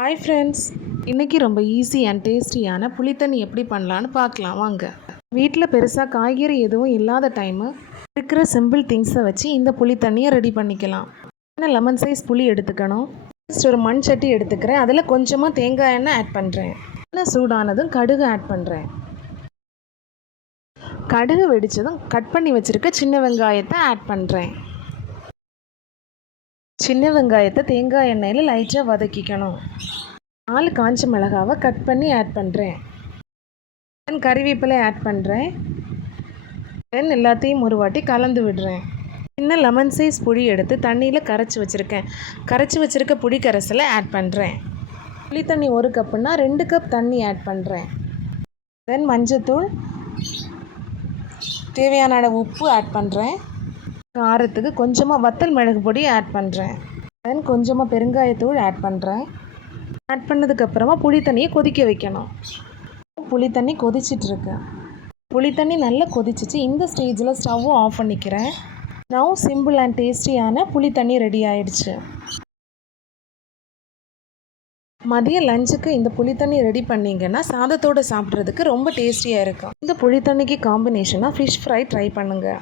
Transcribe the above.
Hi friends, இன்றைக்கி ரொம்ப easy and டேஸ்டியான புளித்தண்ணி எப்படி பண்ணலான்னு பார்க்கலாம் வாங்க. வீட்டில் பெருசாக காய்கறி எதுவும் இல்லாத டைமு இருக்கிற சிம்பிள் திங்ஸை வச்சு இந்த புளித்தண்ணியை ரெடி பண்ணிக்கலாம். லெமன் சைஸ் புளி எடுத்துக்கணும். ஃபஸ்ட் ஒரு மண் சட்டி எடுத்துக்கிறேன். அதில் கொஞ்சமாக தேங்காய் எண்ணெய் ஆட் பண்ணுறேன். எண்ணெய் சூடானதும் கடுகு ஆட் பண்ணுறேன். கடுகு வெடித்ததும் கட் பண்ணி வச்சுருக்க சின்ன வெங்காயத்தை ஆட் பண்ணுறேன். சின்ன வெங்காயத்தை தேங்காய் எண்ணெயில் லைட்டாக வதக்கிக்கணும். 4 காஞ்ச மிளகாவை கட் பண்ணி ஆட் பண்ணுறேன். தென் கறிவேப்பிலை ஆட் பண்ணுறேன். தென் எல்லாத்தையும் ஒரு வாட்டி கலந்து விடுறேன். சின்ன லெமன் சைஸ் புளி எடுத்து தண்ணியில் கரைச்சி வச்சுருக்கேன். கரைச்சி வச்சுருக்க புளி கரைசலை ஆட் பண்ணுறேன். புளி தண்ணி 1 கப்புன்னா 2 கப் தண்ணி ஆட் பண்ணுறேன். தென் மஞ்சத்தூள், தேவையான அளவு உப்பு ஆட் பண்ணுறேன். காரத்துக்கு கொஞ்சமாக வத்தல் மிளகு பொடி ஆட் பண்ணுறேன். தென் கொஞ்சமாக பெருங்காயத்தூள் ஆட் பண்ணுறேன். ஆட் பண்ணதுக்கப்புறமா புளி தண்ணியை கொதிக்க வைக்கணும். புளி தண்ணி கொதிச்சிட்ருக்கு. புளி தண்ணி நல்லா கொதிச்சிச்சு. இந்த ஸ்டேஜில் ஸ்டவ்வை ஆஃப் பண்ணிக்கிறேன். நவ் சிம்பிள் அண்ட் டேஸ்டியான புளி தண்ணி ரெடி ஆயிடுச்சு. மதிய லஞ்சுக்கு இந்த புளி தண்ணி ரெடி பண்ணிங்கன்னா சாதத்தோடு சாப்பிட்றதுக்கு ரொம்ப டேஸ்டியாக இருக்கும். இந்த புளி தண்ணிக்கு காம்பினேஷனாக ஃபிஷ் ஃப்ரை ட்ரை பண்ணுங்கள்.